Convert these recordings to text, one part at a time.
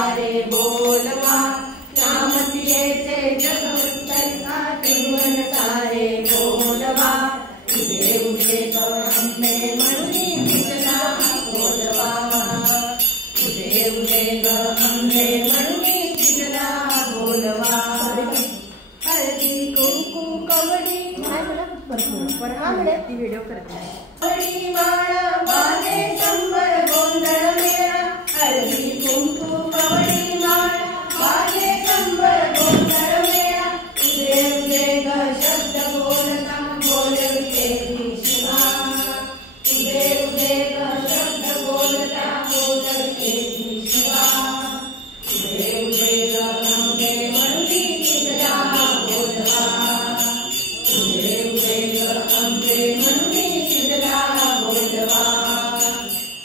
सारे बोलवा, नामतीयेचे जग उत्तरिता त्रिभुवन सारे बोलवा, उदे उदे ग अंबे म्हणून तुझला बोलवा, उदे उदे ग अंबे म्हणून तुझला बोलवा. हळदी कुंकू कवडी पर हा म्हणे ती व्हिडिओ करते. हळदी माळा वाजे शंभर गोंधळ मेळा, हळदी कुंकू कवडी माळा वाजे शंभर गोंधळ मेळा, उदे उदे ग शब्द बोलता बोलविते शिवा, उदे उदे ग शब्द बोलता बोलविते शिवा, उदे उदे ग अंबे म्हणून तुझला बोलवा, उदे उदे ग अंबे म्हणून तुझला बोलवा.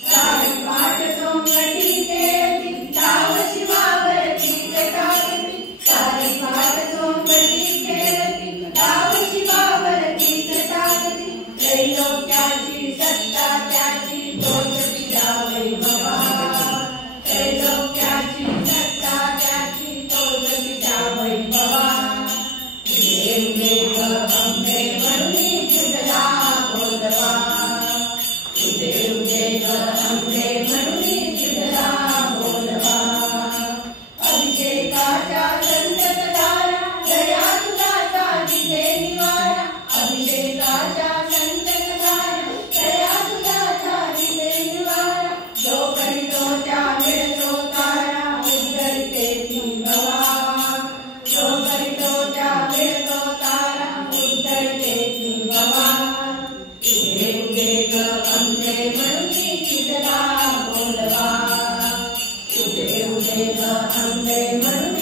सारी पाठ सोंगटी केली ताव शिवावरती जटावती, सारी पाठ सोंगटी केली ताव शिवावरती जटावती, त्रैलोक्याची सत्ता त्याची तोच तिचा वैभवा, त्रैलोक्याची सत्ता त्याची तोच तिचा वैभवा. उदे उदे ग अंबे म्हणून तुझला बोलवा, उदे उदे ग अंबे म्हणून तुझला बोलवा. अभिषेकाच्या संततधारा दया तुझा साधिते निवारा, अभिषेकाच्या संततधारा दया तुझा साधिते निवारा, जो करीतो त्या मिळतो तारा उद्धरते ती भवा, जो करीतो त्या मिळतो तारा उद्धरते ती भवा. उदे उदे ग अंबे म्हणून तुझला बोलवा, उदे उदे ग अंबे म्हणून